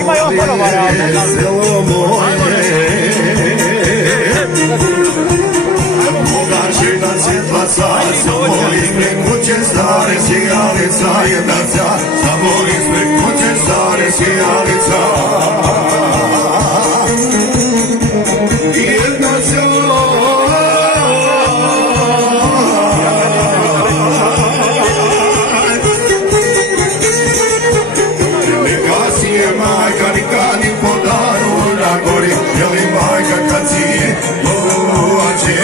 Ima i on ponovara. Selo moje, Bogači na svjetlaca, samo ispred kuće stare sjajalica, jedna car, samo ispred kuće stare sjajalica. Jedna car, neka si je majka, nikad ni po danu na gori, je li majka kad si je dođe,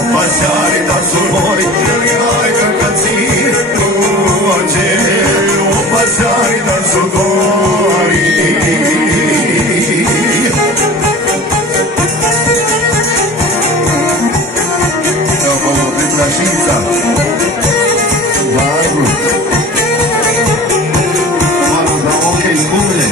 opasari da su mori, je li majka kad si je dođe, opasari da su gori. Evo ovo Petra Šinca, Varnu, malo za oke iz Kumlje.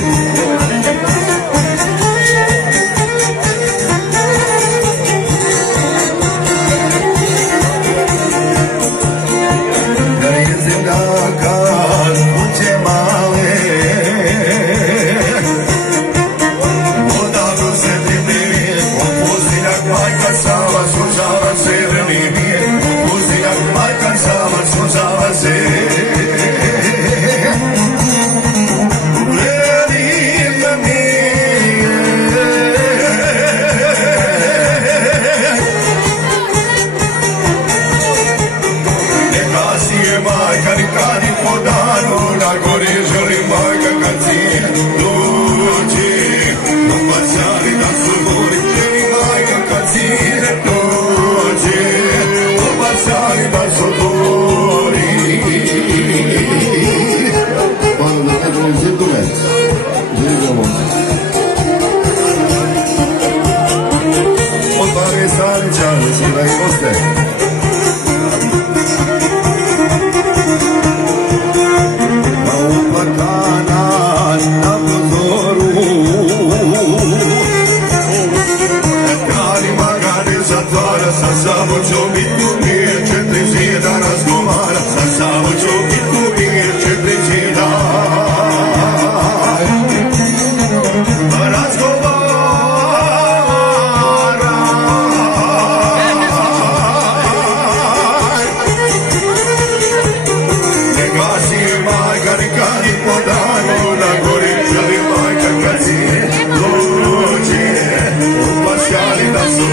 Dođe, opasari da su